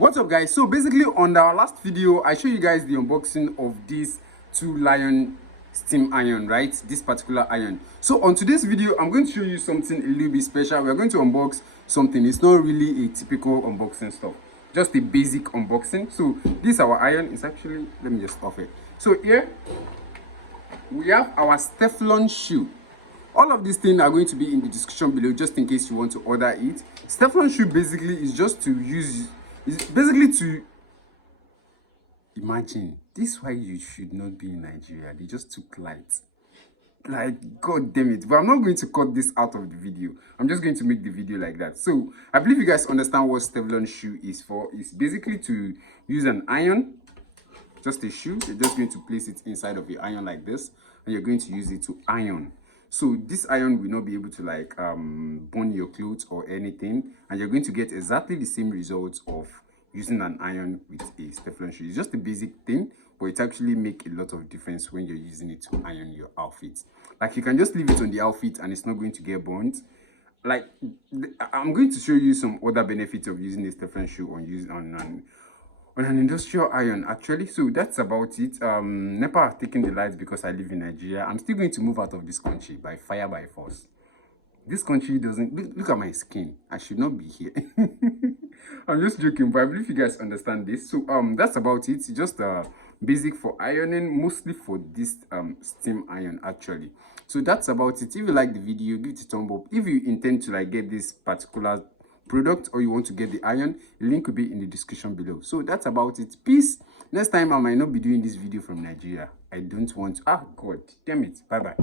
What's up, guys? So basically on our last video I showed you guys the unboxing of this 2 Lion steam iron, right? This particular iron. So on today's video I'm going to show you something a little bit special. We're going to unbox something. It's not really a typical unboxing stuff, just a basic unboxing. So this is our iron. It's actually, let me just off it. So here we have our stefflon shoe. All of these things are going to be in the description below, just in case you want to order it. Stefflon shoe basically is just to use, it's basically to imagine this is why you should not be in Nigeria. They just took lights, like, god damn it. But I'm not going to cut this out of the video. I'm just going to make the video like that. So I believe you guys understand what stefflon shoe is for. It's basically to use an iron, just a shoe. You're just going to place it inside of the iron like this, and you're going to use it to iron. So this iron will not be able to like burn your clothes or anything, and you're going to get exactly the same results of using an iron with a stefflon shoe. It's just a basic thing, but it actually make a lot of difference when you're using it to iron your outfit. Like, you can just leave it on the outfit and it's not going to get burnt. Like, I'm going to show you some other benefits of using a stefflon shoe on an industrial iron actually. So that's about it. NEPA are taking the lights because I live in Nigeria. I'm still going to move out of this country by fire, by force. This country doesn't look at my skin. I should not be here. I'm just joking, but I believe you guys understand this. So that's about it. It's just basic for ironing, mostly for this steam iron actually. So that's about it. If you like the video, give it a thumb up. If you intend to like get this particular product, or you want to get the iron, the link will be in the description below. So that's about it. Peace. Next time I might not be doing this video from Nigeria. I don't want to. Ah, god damn it. Bye bye.